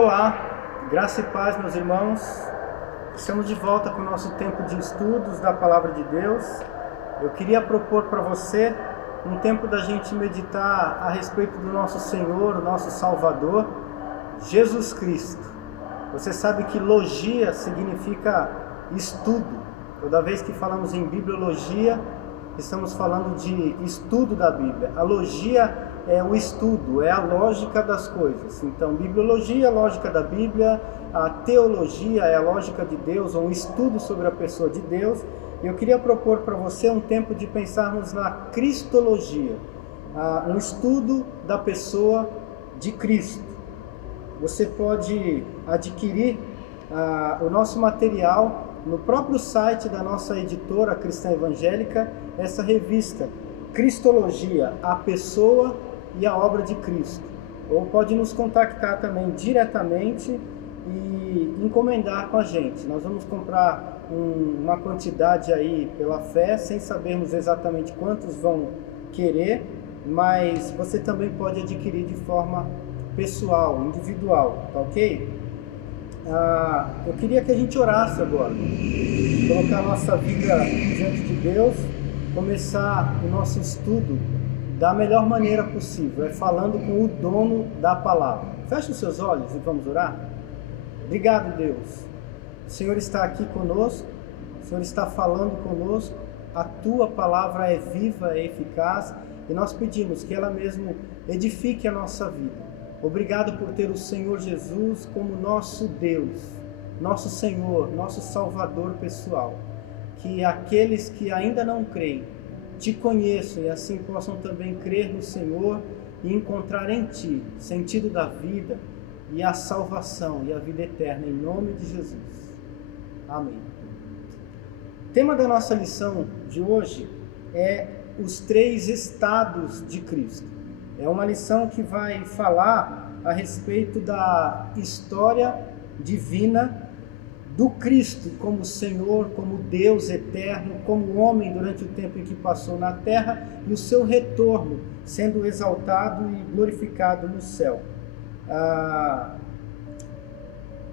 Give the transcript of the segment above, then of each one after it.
Olá, graça e paz, meus irmãos. Estamos de volta com o nosso tempo de estudos da Palavra de Deus. Eu queria propor para você um tempo da gente meditar a respeito do nosso Senhor, o nosso Salvador, Jesus Cristo. Você sabe que logia significa estudo. Toda vez que falamos em bibliologia, estamos falando de estudo da Bíblia. A logia é o estudo, é a lógica das coisas. Então, bibliologia é a lógica da Bíblia, a teologia é a lógica de Deus, ou um estudo sobre a pessoa de Deus. E eu queria propor para você um tempo de pensarmos na cristologia, um estudo da pessoa de Cristo. Você pode adquirir o nosso material no próprio site da nossa editora cristã evangélica, essa revista, Cristologia, a pessoa e a obra de Cristo. Ou pode nos contactar também diretamente e encomendar com a gente. Nós vamos comprar uma quantidade aí pela fé, sem sabermos exatamente quantos vão querer, mas você também pode adquirir de forma pessoal, individual, tá ok? Eu queria que a gente orasse agora, colocar a nossa vida diante de Deus, começar o nosso estudo da melhor maneira possível, é falando com o dono da palavra. Feche os seus olhos e vamos orar. Obrigado, Deus. O Senhor está aqui conosco, o Senhor está falando conosco, a Tua palavra é viva, é eficaz, e nós pedimos que ela mesmo edifique a nossa vida. Obrigado por ter o Senhor Jesus como nosso Deus, nosso Senhor, nosso Salvador pessoal. Que aqueles que ainda não creem te conheçam e assim possam também crer no Senhor e encontrar em Ti sentido da vida e a salvação e a vida eterna, em nome de Jesus. Amém. O tema da nossa lição de hoje é os 3 estados de Cristo. É uma lição que vai falar a respeito da história divina do Cristo como Senhor, como Deus eterno, como homem durante o tempo em que passou na terra e o seu retorno sendo exaltado e glorificado no céu.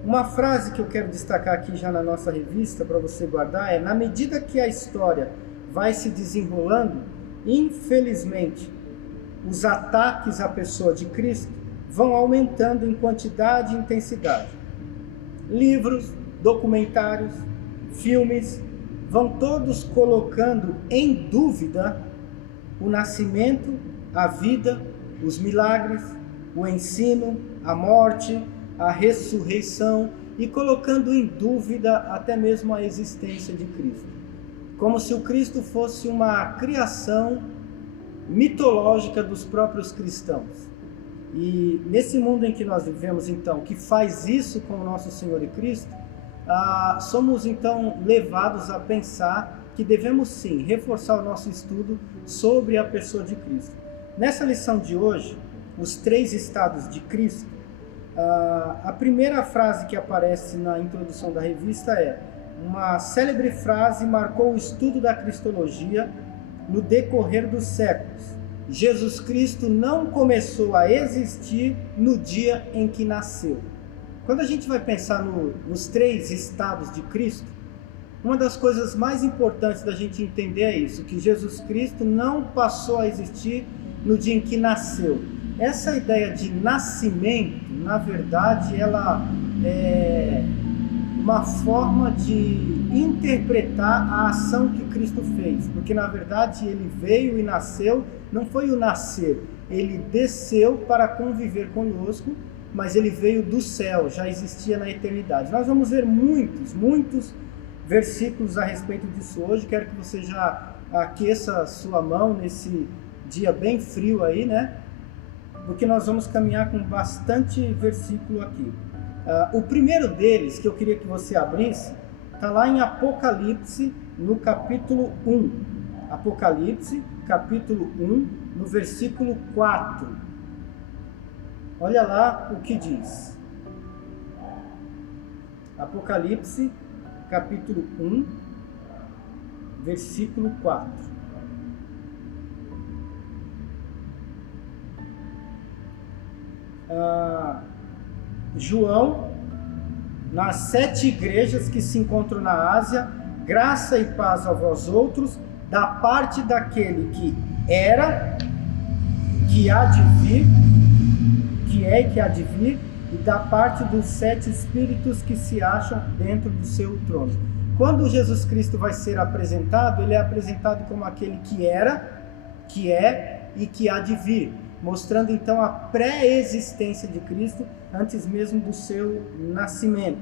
Uma frase que eu quero destacar aqui já na nossa revista para você guardar é: na medida que a história vai se desenrolando, infelizmente, os ataques à pessoa de Cristo vão aumentando em quantidade e intensidade. Livros, documentários, filmes, vão todos colocando em dúvida o nascimento, a vida, os milagres, o ensino, a morte, a ressurreição e colocando em dúvida até mesmo a existência de Cristo. Como se o Cristo fosse uma criação mitológica dos próprios cristãos. E nesse mundo em que nós vivemos, então, que faz isso com o nosso Senhor e Cristo, somos então levados a pensar que devemos sim reforçar o nosso estudo sobre a pessoa de Cristo. Nessa lição de hoje, os 3 estados de Cristo, a primeira frase que aparece na introdução da revista é: uma célebre frase marcou o estudo da cristologia no decorrer dos séculos. Jesus Cristo não começou a existir no dia em que nasceu. Quando a gente vai pensar nos 3 estados de Cristo, uma das coisas mais importantes da gente entender é isso, que Jesus Cristo não passou a existir no dia em que nasceu. Essa ideia de nascimento, na verdade, ela é uma forma de interpretar a ação que Cristo fez, porque na verdade ele veio e nasceu, não foi o nascer, ele desceu para conviver conosco, mas ele veio do céu, já existia na eternidade. Nós vamos ver muitos versículos a respeito disso hoje. Quero que você já aqueça a sua mão nesse dia bem frio aí, né? Porque nós vamos caminhar com bastante versículo aqui. O primeiro deles, que eu queria que você abrisse, está lá em Apocalipse, no capítulo 1. Apocalipse, capítulo 1, no versículo 4. Olha lá o que diz. Apocalipse, capítulo 1, versículo 4. João, nas 7 igrejas que se encontram na Ásia: graça e paz a vós outros, da parte daquele que era, que há de vir, que é e que há de vir, e da parte dos 7 espíritos que se acham dentro do seu trono. Quando Jesus Cristo vai ser apresentado, ele é apresentado como aquele que era, que é e que há de vir, mostrando então a pré-existência de Cristo antes mesmo do seu nascimento.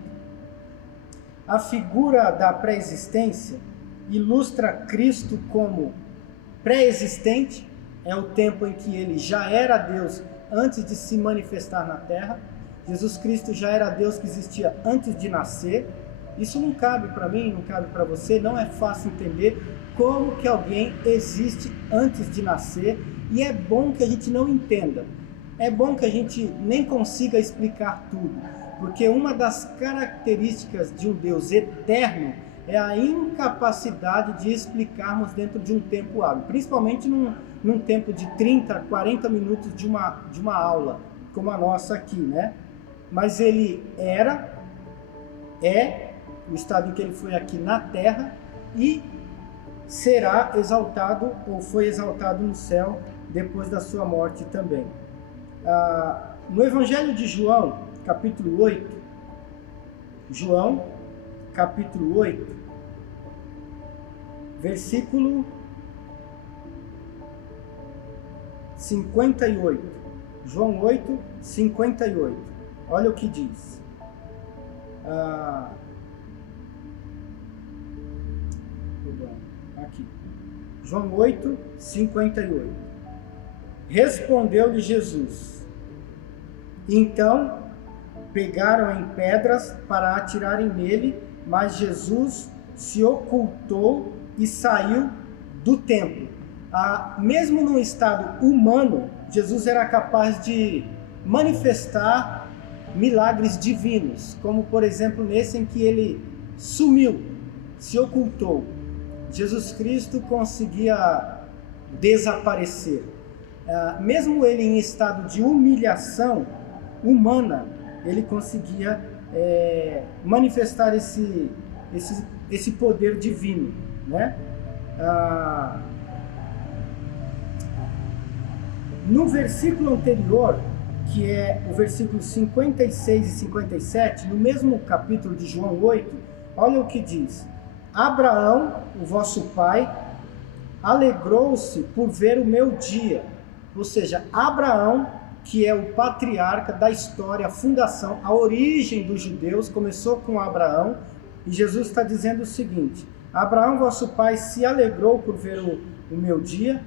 A figura da pré-existência ilustra Cristo como pré-existente, é o tempo em que ele já era Deus antes de se manifestar na terra. Jesus Cristo já era Deus que existia antes de nascer. Isso não cabe para mim, não cabe para você, não é fácil entender como que alguém existe antes de nascer, e é bom que a gente não entenda. É bom que a gente nem consiga explicar tudo, porque uma das características de um Deus eterno é a incapacidade de explicarmos dentro de um tempo hábil, principalmente num tempo de 30, 40 minutos de uma aula, como a nossa aqui, né? Mas ele era, é, o estado em que ele foi aqui na terra, e será exaltado, ou foi exaltado no céu, depois da sua morte também. No Evangelho de João, capítulo 8, João, capítulo 8, versículo 58. João 8, 58. Olha o que diz. Aqui. João 8, 58. Respondeu-lhe Jesus: então pegaram em pedras para atirarem nele, mas Jesus se ocultou e saiu do templo. Mesmo num estado humano, Jesus era capaz de manifestar milagres divinos, como por exemplo nesse em que ele sumiu, se ocultou. Jesus Cristo conseguia desaparecer. Mesmo ele em estado de humilhação humana, ele conseguia manifestar esse poder divino, né? No versículo anterior, que é o versículo 56 e 57, no mesmo capítulo de João 8, olha o que diz: Abraão, o vosso pai, alegrou-se por ver o meu dia. Ou seja, Abraão, que é o patriarca da história, a fundação, a origem dos judeus, começou com Abraão, e Jesus está dizendo o seguinte: Abraão, vosso pai, se alegrou por ver o meu dia,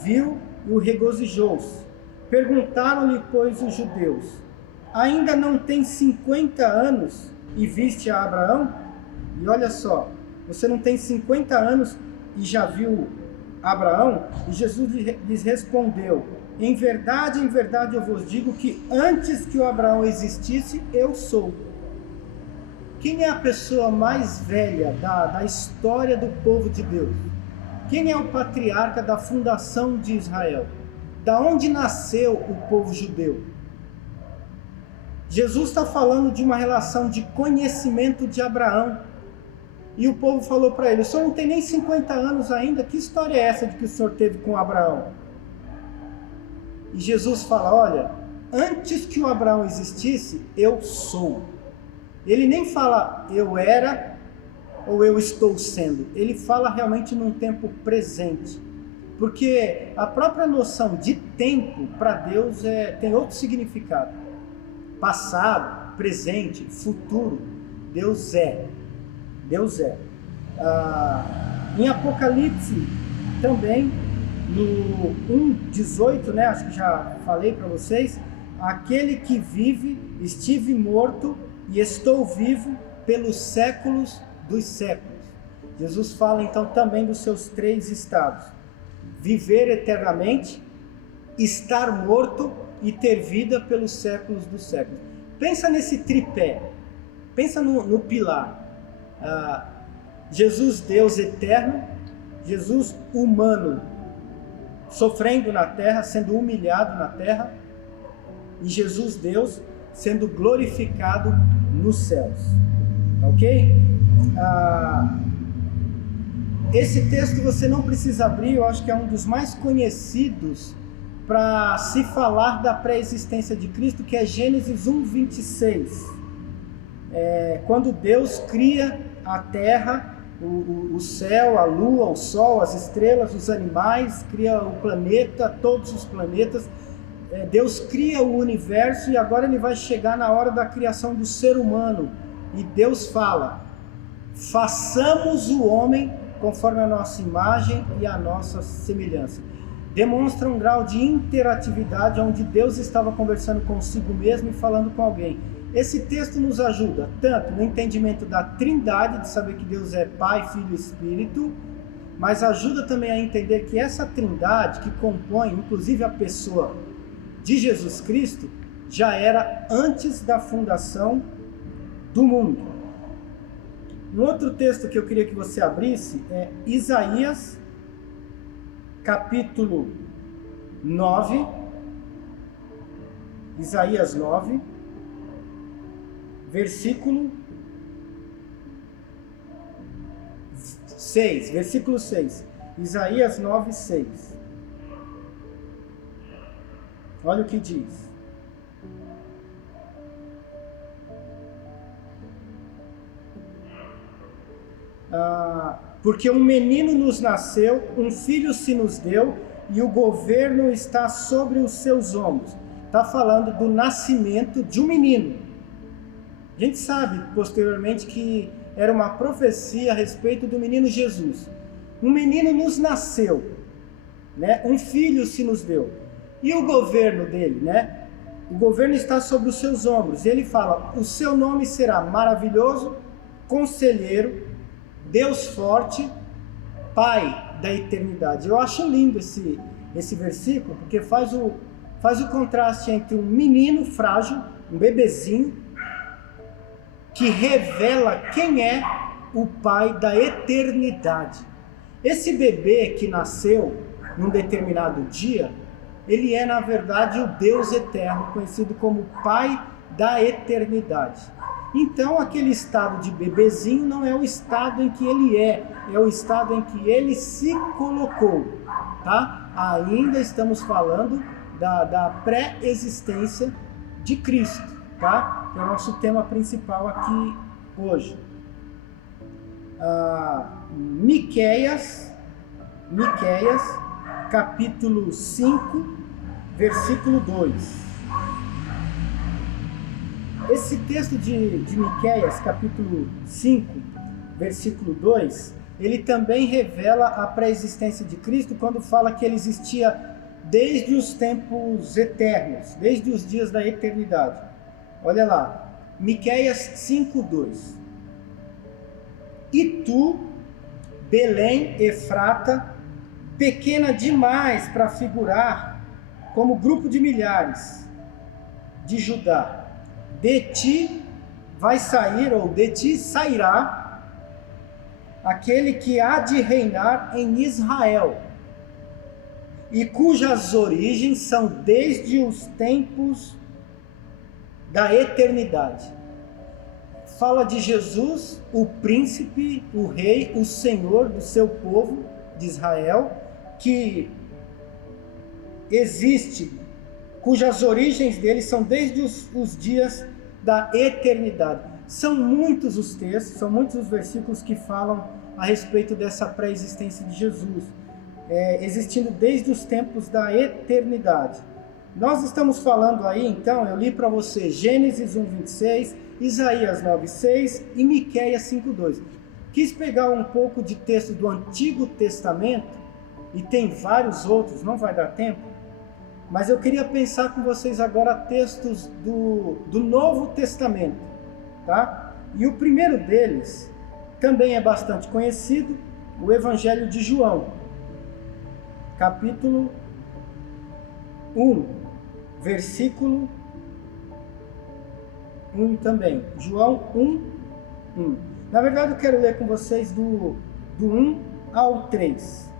viu e o regozijou-se. Perguntaram-lhe, pois, os judeus: ainda não tem 50 anos e viste a Abraão? E olha só, você não tem 50 anos e já viu Abraão? E Jesus lhes respondeu: em verdade eu vos digo que antes que o Abraão existisse, eu sou. Quem é a pessoa mais velha da história do povo de Deus? Quem é o patriarca da fundação de Israel? Da onde nasceu o povo judeu? Jesus está falando de uma relação de conhecimento de Abraão. E o povo falou para ele: o senhor não tem nem 50 anos ainda, que história é essa de que o senhor teve com Abraão? E Jesus fala: olha, antes que o Abraão existisse, eu sou. Ele nem fala eu era ou eu estou sendo. Ele fala realmente num tempo presente. Porque a própria noção de tempo para Deus tem outro significado. Passado, presente, futuro. Deus é. Deus é. Em Apocalipse também, no 1:18, né, acho que já falei para vocês: aquele que vive, estive morto e estou vivo pelos séculos dos séculos. Jesus fala então também dos seus 3 estados: viver eternamente, estar morto e ter vida pelos séculos dos séculos. Pensa nesse tripé, pensa no pilar. Jesus Deus eterno, Jesus humano, sofrendo na terra, sendo humilhado na terra, e Jesus Deus sendo glorificado nos céus. Ok? Esse texto você não precisa abrir, eu acho que é um dos mais conhecidos para se falar da pré-existência de Cristo, que é Gênesis 1:26. Quando Deus cria a terra, o céu, a lua, o sol, as estrelas, os animais, cria o planeta, todos os planetas. Deus cria o universo e agora ele vai chegar na hora da criação do ser humano. E Deus fala: façamos o homem conforme a nossa imagem e a nossa semelhança. Demonstra um grau de interatividade onde Deus estava conversando consigo mesmo e falando com alguém. Esse texto nos ajuda tanto no entendimento da trindade, de saber que Deus é Pai, Filho e Espírito, mas ajuda também a entender que essa trindade que compõe, inclusive a pessoa de Jesus Cristo, já era antes da fundação do mundo. Um outro texto que eu queria que você abrisse é Isaías, capítulo 9. Isaías 9, versículo 6. Versículo 6. Isaías 9, 6. Olha o que diz. Porque um menino nos nasceu, um filho se nos deu, e o governo está sobre os seus ombros. Está falando do nascimento de um menino. A gente sabe, posteriormente, que era uma profecia a respeito do menino Jesus. Um menino nos nasceu, né? Um filho se nos deu. E o governo dele, né? O governo está sobre os seus ombros. E ele fala: o seu nome será maravilhoso, conselheiro, Deus forte, Pai da eternidade. Eu acho lindo esse versículo, porque faz o contraste entre um menino frágil, um bebezinho, que revela quem é o Pai da eternidade. Esse bebê que nasceu num determinado dia, ele é na verdade o Deus eterno, conhecido como Pai da eternidade. Então aquele estado de bebezinho não é o estado em que ele é o estado em que ele se colocou, tá? Ainda estamos falando da pré-existência de Cristo, tá? Que é o nosso tema principal aqui hoje. Miqueias, capítulo 5, versículo 2. Esse texto de Miqueias, capítulo 5, versículo 2, ele também revela a pré-existência de Cristo quando fala que ele existia desde os tempos eternos, desde os dias da eternidade. Olha lá, Miqueias 5, 2. E tu, Belém Efrata, pequena demais para figurar como grupo de milhares de Judá, de ti vai sair, ou de ti sairá, aquele que há de reinar em Israel, e cujas origens são desde os tempos da eternidade. Fala de Jesus, o príncipe, o rei, o senhor do seu povo de Israel, que existe, cujas origens dele são desde os dias da eternidade. São muitos os textos, são muitos os versículos que falam a respeito dessa pré-existência de Jesus, existindo desde os tempos da eternidade. Nós estamos falando aí, então, eu li para você Gênesis 1:26, Isaías 9:6 e Miqueias 5:2. Quis pegar um pouco de texto do Antigo Testamento, e tem vários outros, não vai dar tempo, mas eu queria pensar com vocês agora textos do Novo Testamento, tá? E o primeiro deles também é bastante conhecido, o Evangelho de João, capítulo 1, versículo 1 também. João 1. Na verdade eu quero ler com vocês do 1 ao 3.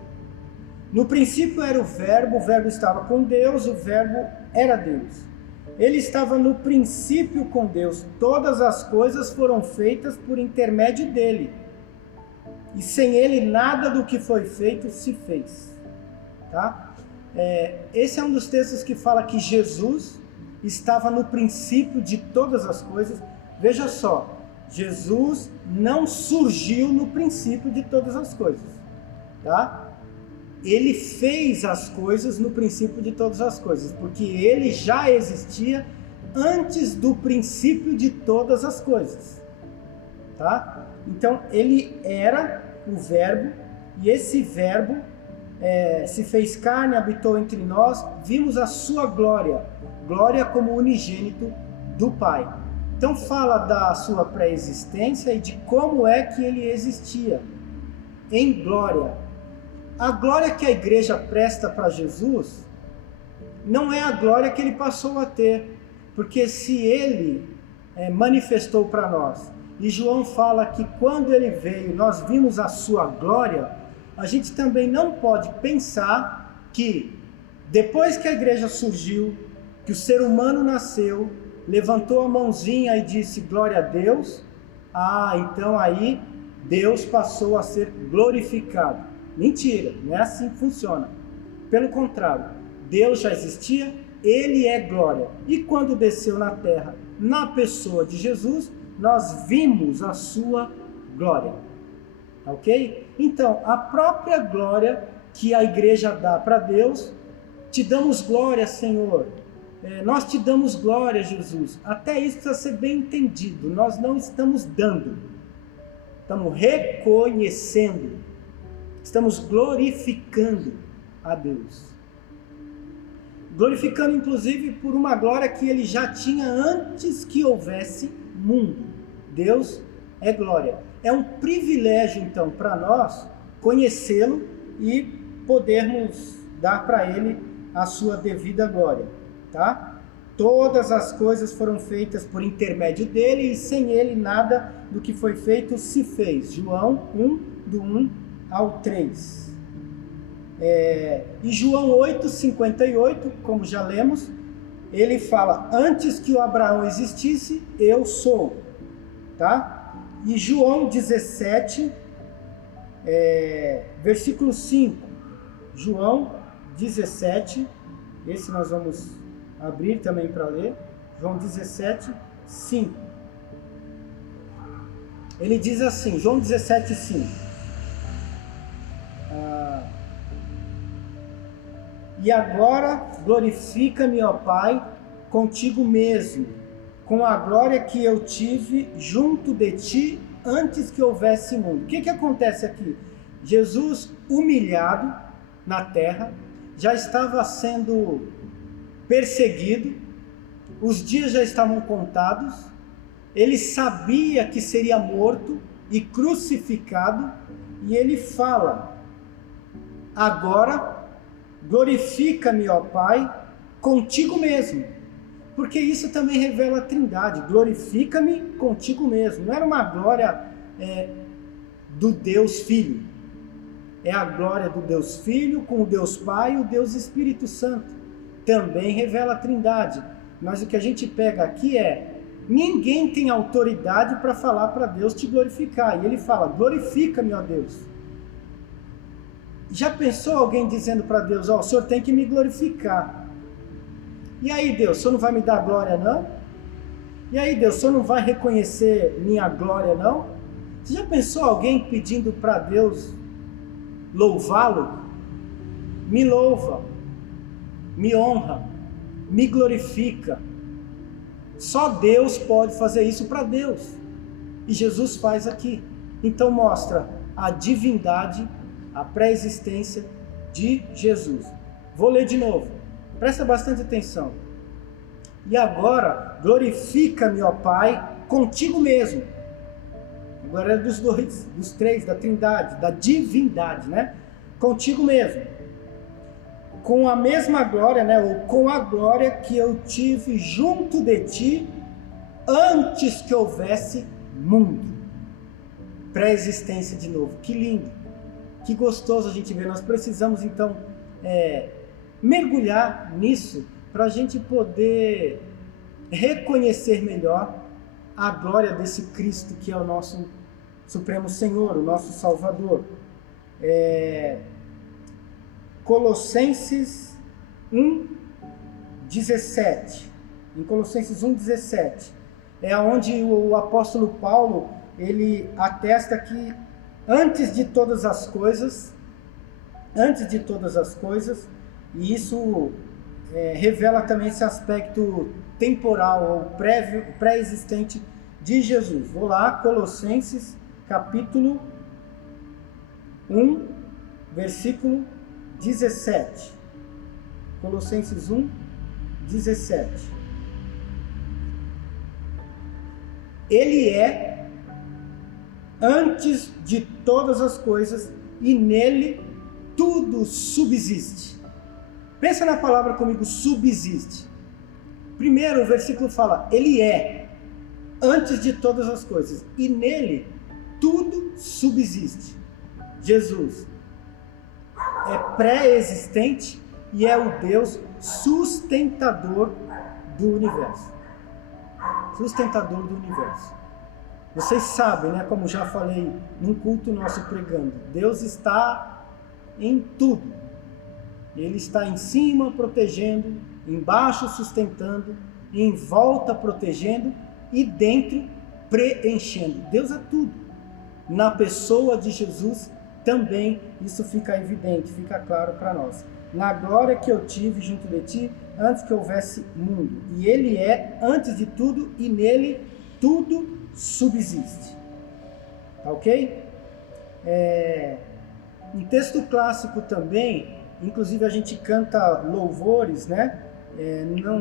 No princípio era o verbo estava com Deus, o verbo era Deus. Ele estava no princípio com Deus. Todas as coisas foram feitas por intermédio dele. E sem ele, nada do que foi feito se fez. Tá? Esse é um dos textos que fala que Jesus estava no princípio de todas as coisas. Veja só, Jesus não surgiu no princípio de todas as coisas. Tá? Ele fez as coisas no princípio de todas as coisas, porque ele já existia antes do princípio de todas as coisas. Tá? Então, ele era o Verbo, e esse Verbo se fez carne, habitou entre nós, vimos a sua glória, glória como unigênito do Pai. Então, fala da sua pré-existência e de como é que ele existia, em glória. A glória que a igreja presta para Jesus não é a glória que ele passou a ter, porque se ele manifestou para nós, e João fala que quando ele veio nós vimos a sua glória, a gente também não pode pensar que depois que a igreja surgiu, que o ser humano nasceu, levantou a mãozinha e disse glória a Deus, então aí Deus passou a ser glorificado. Mentira, não é assim que funciona. Pelo contrário, Deus já existia, ele é glória. E quando desceu na terra, na pessoa de Jesus, nós vimos a sua glória. Ok? Então, a própria glória que a igreja dá para Deus, te damos glória, Senhor. Nós te damos glória, Jesus. Até isso precisa ser bem entendido. Nós não estamos dando, estamos reconhecendo. Estamos glorificando a Deus. Glorificando, inclusive, por uma glória que ele já tinha antes que houvesse mundo. Deus é glória. É um privilégio, então, para nós conhecê-lo e podermos dar para ele a sua devida glória. Tá? Todas as coisas foram feitas por intermédio dele e sem ele nada do que foi feito se fez. João 1, do 1 ao 3. E João 8:58, como já lemos, ele fala, antes que o Abraão existisse, eu sou. Tá? E João 17, versículo 5. João 17, esse nós vamos abrir também para ler. João 17, 5. Ele diz assim, João 17, 5. E agora glorifica-me, ó Pai, contigo mesmo, com a glória que eu tive junto de ti antes que houvesse mundo. O que acontece aqui? Jesus, humilhado na terra, já estava sendo perseguido, os dias já estavam contados, ele sabia que seria morto e crucificado, e ele fala, agora glorifica-me, ó Pai, contigo mesmo. Porque isso também revela a Trindade. Glorifica-me contigo mesmo. Não era uma glória do Deus Filho. É a glória do Deus Filho com o Deus Pai e o Deus Espírito Santo. Também revela a Trindade. Mas o que a gente pega aqui ninguém tem autoridade para falar para Deus te glorificar. E ele fala, glorifica-me, ó Deus. Já pensou alguém dizendo para Deus, o Senhor tem que me glorificar? E aí, Deus, o Senhor não vai me dar glória, não? E aí, Deus, o Senhor não vai reconhecer minha glória, não? Você já pensou alguém pedindo para Deus louvá-lo? Me louva, me honra, me glorifica. Só Deus pode fazer isso para Deus. E Jesus faz aqui. Então mostra a divindade, a pré-existência de Jesus. Vou ler de novo. Presta bastante atenção. E agora, glorifica-me, ó Pai, contigo mesmo. Agora é dos dois, dos três, da Trindade, da divindade, né? Contigo mesmo. Com a mesma glória, né? Ou com a glória que eu tive junto de ti antes que houvesse mundo. Pré-existência de novo. Que lindo. Que gostoso a gente ver. Nós precisamos então mergulhar nisso para a gente poder reconhecer melhor a glória desse Cristo que é o nosso Supremo Senhor, o nosso Salvador. Colossenses 1:17. Em Colossenses 1:17 é onde o apóstolo Paulo ele atesta que antes de todas as coisas, e isso revela também esse aspecto temporal ou pré-existente de Jesus. Vou lá, Colossenses capítulo 1, versículo 17. Colossenses 1:17. Ele é antes de todas as coisas e nele tudo subsiste. Pensa na palavra comigo, subsiste. Primeiro o versículo fala, ele é antes de todas as coisas e nele tudo subsiste. Jesus é pré-existente e é o Deus sustentador do universo. Sustentador do universo. Vocês sabem, né, como já falei num culto nosso pregando, Deus está em tudo. Ele está em cima protegendo, embaixo sustentando, em volta protegendo e dentro preenchendo. Deus é tudo. Na pessoa de Jesus também isso fica evidente, fica claro para nós. Na glória que eu tive junto de ti, antes que houvesse mundo. E ele é antes de tudo e nele tudo subsiste. Tá ok? Em texto clássico também, inclusive a gente canta louvores, né?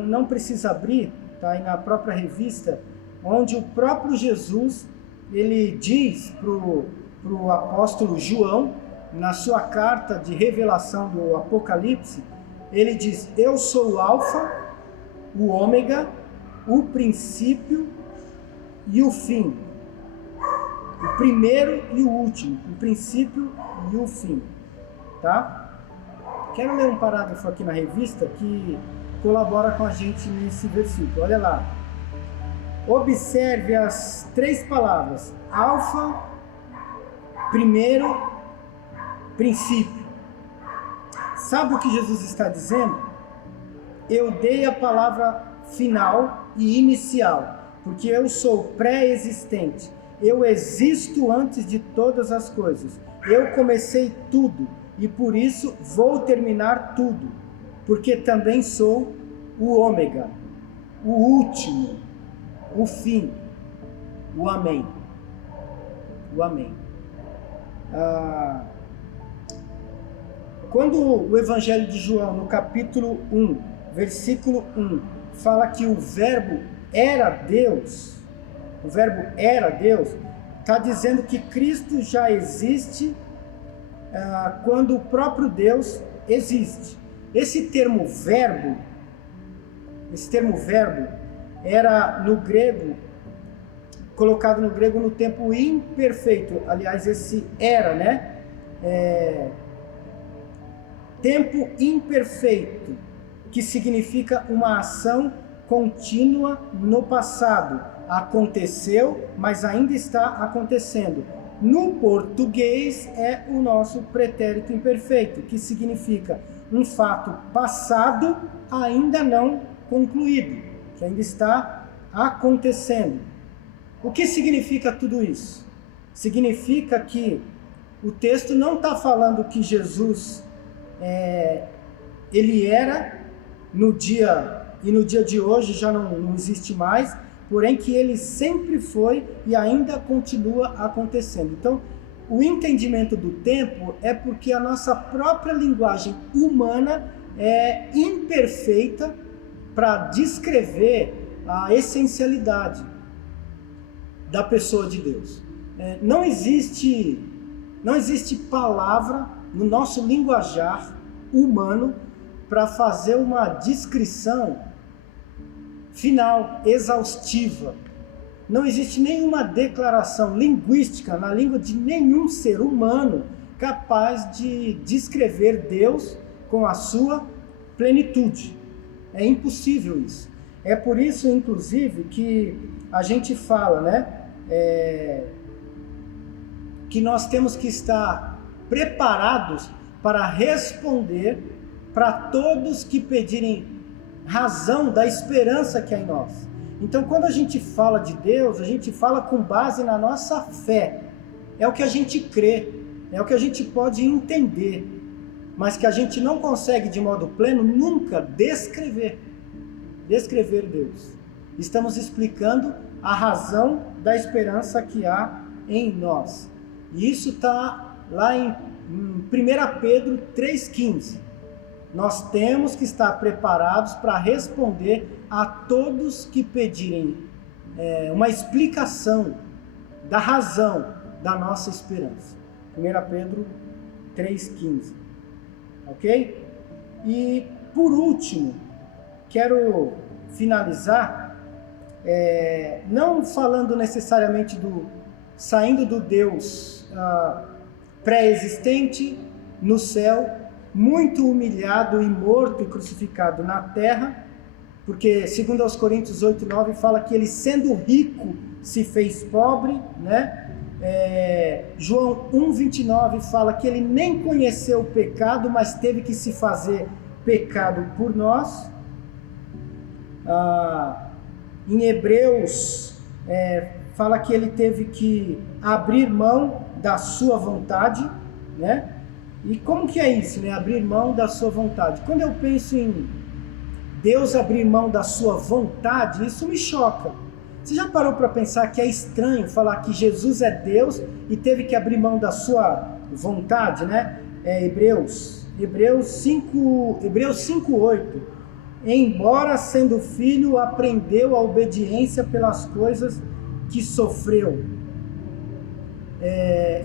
Não precisa abrir, tá aí na própria revista, onde o próprio Jesus, ele diz pro apóstolo João, na sua carta de revelação do Apocalipse, ele diz, eu sou o Alfa, o Ômega, o princípio e o fim. O primeiro e o último, o princípio e o fim. Tá? Quero ler um parágrafo aqui na revista que colabora com a gente nesse versículo. Olha lá. Observe as 3 palavras. Alfa, primeiro, princípio. Sabe o que Jesus está dizendo? Eu dei a palavra final e inicial, porque eu sou pré-existente. Eu existo antes de todas as coisas. Eu comecei tudo e por isso vou terminar tudo, porque também sou o ômega, o último, o fim, o amém. O amém. Quando o Evangelho de João, no capítulo 1, versículo 1, fala que o verbo era Deus, está dizendo que Cristo já existe quando o próprio Deus existe. Esse termo verbo era no grego, colocado no grego no tempo imperfeito. Aliás, esse era, né? Tempo imperfeito, que significa uma ação contínua no passado. Aconteceu, mas ainda está acontecendo. No português é o nosso pretérito imperfeito, que significa um fato passado ainda não concluído, que ainda está acontecendo. O que significa tudo isso? Significa que o texto não está falando que Jesus ele era no dia e no dia de hoje já não existe mais, porém que ele sempre foi e ainda continua acontecendo. Então, o entendimento do tempo é porque a nossa própria linguagem humana é imperfeita para descrever a essencialidade da pessoa de Deus. Não existe palavra no nosso linguajar humano para fazer uma descrição final, exaustiva. Não existe nenhuma declaração linguística na língua de nenhum ser humano capaz de descrever Deus com a sua plenitude. É impossível isso. É por isso, inclusive, que a gente fala, né? Que nós temos que estar preparados para responder para todos que pedirem razão da esperança que há em nós. Então, quando a gente fala de Deus, a gente fala com base na nossa fé. É o que a gente crê, é o que a gente pode entender, mas que a gente não consegue de modo pleno nunca descrever Deus. Estamos explicando a razão da esperança que há em nós. E isso está lá em 1 Pedro 3,15. Nós temos que estar preparados para responder a todos que pedirem uma explicação da razão da nossa esperança. 1 Pedro 3,15. Ok? E por último, quero finalizar não falando necessariamente saindo do Deus pré-existente no céu, muito humilhado e morto e crucificado na terra, porque segundo aos Coríntios 8:9 fala que ele, sendo rico, se fez pobre, né? João 1:29 fala que ele nem conheceu o pecado, mas teve que se fazer pecado por nós. Em Hebreus fala que ele teve que abrir mão da sua vontade, né? E como que é isso, né? Abrir mão da sua vontade. Quando eu penso em Deus abrir mão da sua vontade, isso me choca. Você já parou para pensar que é estranho falar que Jesus é Deus e teve que abrir mão da sua vontade, né? Hebreus 5:8. Embora sendo filho, aprendeu a obediência pelas coisas que sofreu.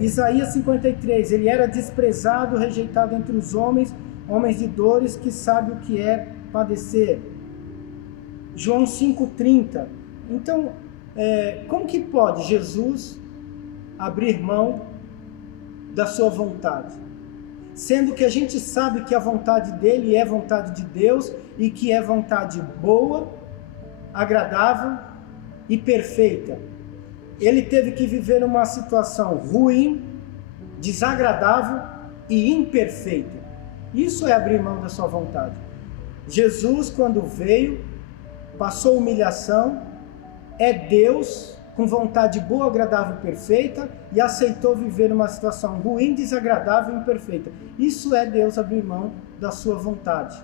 Isaías 53, ele era desprezado, rejeitado entre os homens de dores, que sabe o que é padecer. João 5:30. Então, como que pode Jesus abrir mão da sua vontade? Sendo que a gente sabe que a vontade dele é vontade de Deus e que é vontade boa, agradável e perfeita. Ele teve que viver uma situação ruim, desagradável e imperfeita. Isso é abrir mão da sua vontade. Jesus, quando veio, passou humilhação, é Deus com vontade boa, agradável e perfeita, e aceitou viver uma situação ruim, desagradável e imperfeita. Isso é Deus abrir mão da sua vontade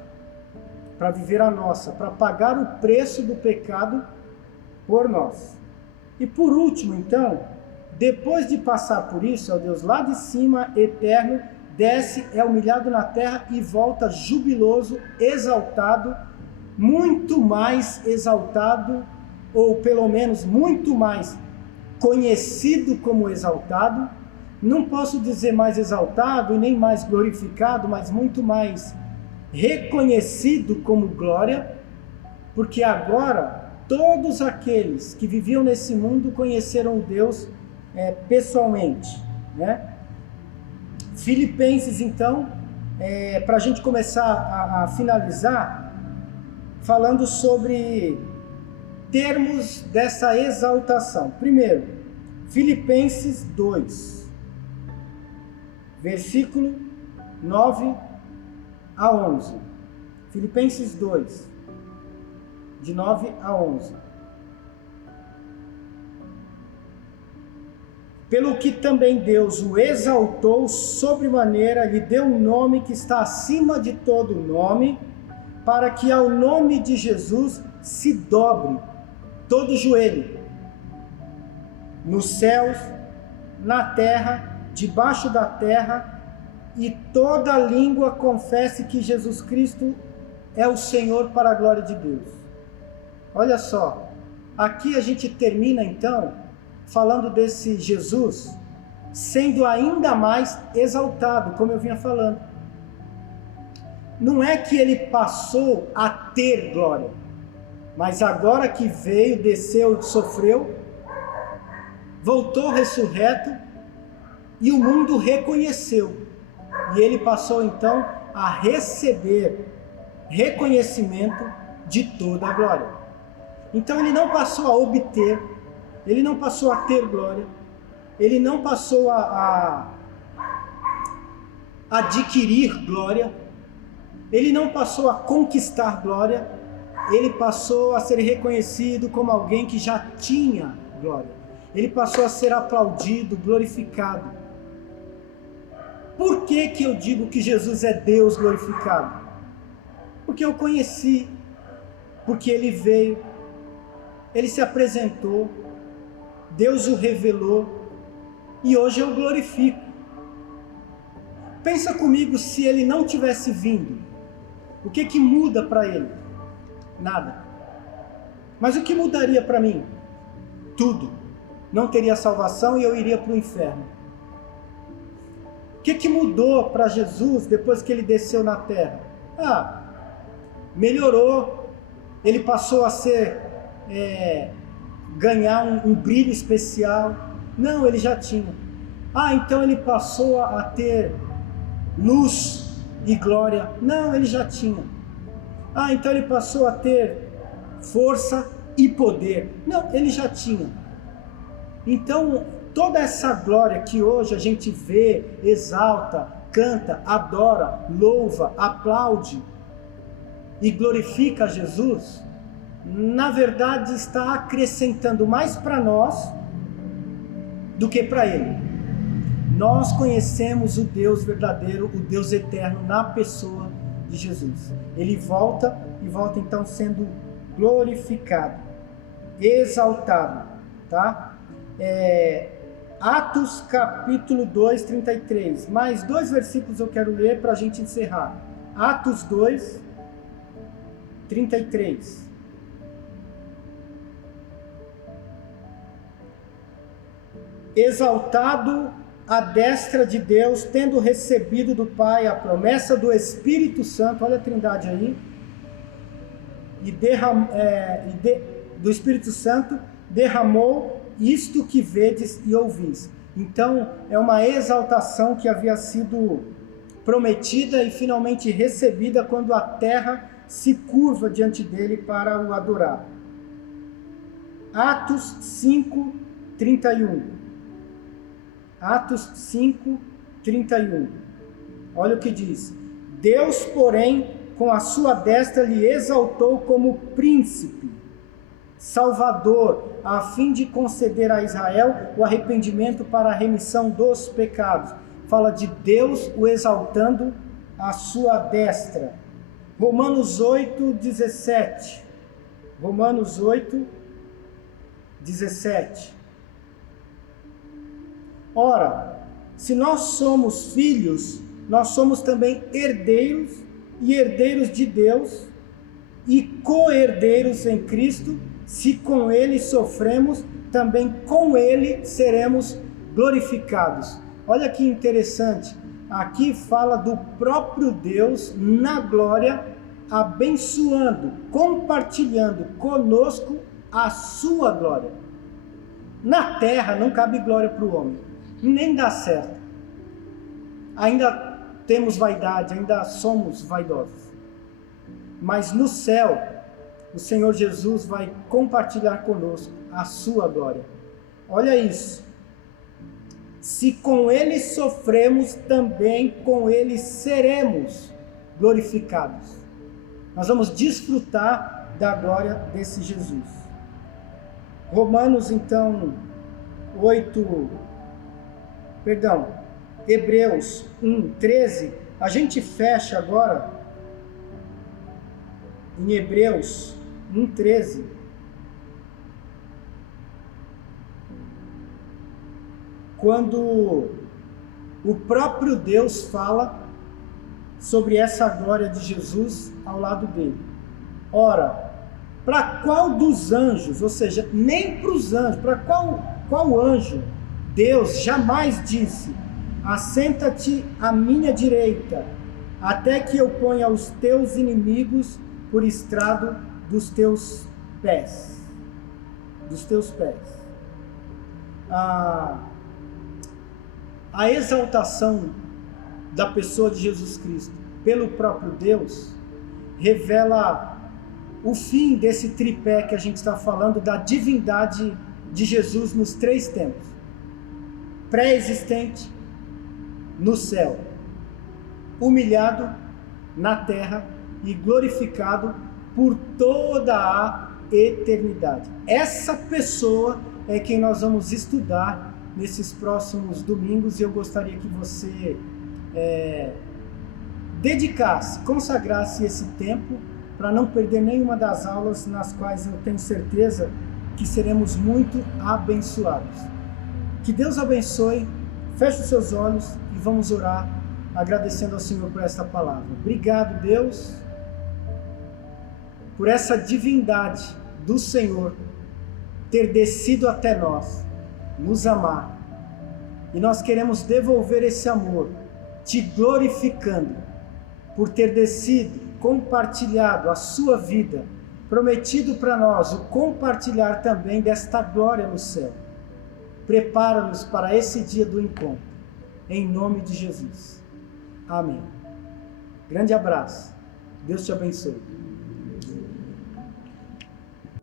para viver a nossa, para pagar o preço do pecado por nós. E por último, então, depois de passar por isso, é o Deus lá de cima, eterno, desce, é humilhado na terra e volta jubiloso, exaltado, muito mais exaltado, ou pelo menos muito mais conhecido como exaltado. Não posso dizer mais exaltado e nem mais glorificado, mas muito mais reconhecido como glória, porque agora todos aqueles que viviam nesse mundo conheceram Deus pessoalmente, né? Filipenses, então, para a gente começar a finalizar, falando sobre termos dessa exaltação. Primeiro, Filipenses 2, versículo 9 a 11. Filipenses 2, de 9 a 11. Pelo que também Deus o exaltou sobremaneira, lhe deu um nome que está acima de todo nome, para que ao nome de Jesus se dobre todo joelho, nos céus, na terra, debaixo da terra, e toda língua confesse que Jesus Cristo é o Senhor, para a glória de Deus. Olha só, aqui a gente termina então falando desse Jesus sendo ainda mais exaltado, como eu vinha falando. Não é que ele passou a ter glória, mas agora que veio, desceu, sofreu, voltou ressurreto e o mundo reconheceu. E ele passou então a receber reconhecimento de toda a glória. Então ele não passou a obter, ele não passou a ter glória, ele não passou a adquirir glória, ele não passou a conquistar glória, ele passou a ser reconhecido como alguém que já tinha glória. Ele passou a ser aplaudido, glorificado. Por que que eu digo que Jesus é Deus glorificado? Porque eu conheci, porque ele veio, ele se apresentou, Deus o revelou e hoje eu glorifico. Pensa comigo, se ele não tivesse vindo, o que que muda para ele? Nada. Mas o que mudaria para mim? Tudo. Não teria salvação e eu iria para o inferno. O que que mudou para Jesus depois que ele desceu na terra? Melhorou. Ele passou a ganhar um brilho especial. Não, ele já tinha. Então ele passou a ter luz e glória. Não, ele já tinha. Então ele passou a ter força e poder. Não, ele já tinha. Então, toda essa glória que hoje a gente vê, exalta, canta, adora, louva, aplaude e glorifica a Jesus, na verdade está acrescentando mais para nós do que para ele. Nós conhecemos o Deus verdadeiro, o Deus eterno na pessoa de Jesus. Ele volta e volta então sendo glorificado, exaltado, tá? Atos capítulo 2, 33. Mais 2 versículos eu quero ler para a gente encerrar. Atos 2, 33. Exaltado à destra de Deus, tendo recebido do Pai a promessa do Espírito Santo, olha a trindade aí, do Espírito Santo, derramou isto que vedes e ouvis. Então, é uma exaltação que havia sido prometida e finalmente recebida quando a terra se curva diante dele para o adorar. Atos 5, 31. Atos 5, 31. Olha o que diz. Deus, porém, com a sua destra lhe exaltou como príncipe, Salvador, a fim de conceder a Israel o arrependimento para a remissão dos pecados. Fala de Deus o exaltando à sua destra. Romanos 8, 17. Romanos 8, 17. Ora, se nós somos filhos, nós somos também herdeiros e herdeiros de Deus e co-herdeiros em Cristo. Se com ele sofremos, também com ele seremos glorificados. Olha que interessante, aqui fala do próprio Deus na glória, abençoando, compartilhando conosco a sua glória. Na terra não cabe glória para o homem, nem dá certo. Ainda temos vaidade, ainda somos vaidosos. Mas no céu, o Senhor Jesus vai compartilhar conosco a sua glória. Olha isso. Se com ele sofremos, também com ele seremos glorificados. Nós vamos desfrutar da glória desse Jesus. Romanos, então, Hebreus 1, 13. A gente fecha agora em Hebreus 1, 13. Quando o próprio Deus fala sobre essa glória de Jesus ao lado dele. Ora, para qual dos anjos, ou seja, nem para os anjos, para qual anjo Deus jamais disse: assenta-te à minha direita, até que eu ponha os teus inimigos por estrado dos teus pés. Dos teus pés. A exaltação da pessoa de Jesus Cristo pelo próprio Deus revela o fim desse tripé que a gente está falando da divindade de Jesus nos 3 tempos: pré-existente no céu, humilhado na terra e glorificado por toda a eternidade. Essa pessoa é quem nós vamos estudar nesses próximos domingos, e eu gostaria que você dedicasse, consagrasse esse tempo para não perder nenhuma das aulas, nas quais eu tenho certeza que seremos muito abençoados. Que Deus abençoe. Feche os seus olhos e vamos orar, agradecendo ao Senhor por esta palavra. Obrigado, Deus, por essa divindade do Senhor ter descido até nós, nos amar. E nós queremos devolver esse amor, te glorificando por ter descido, compartilhado a sua vida, prometido para nós o compartilhar também desta glória no céu. Prepara-nos para esse dia do encontro, em nome de Jesus. Amém. Grande abraço. Deus te abençoe.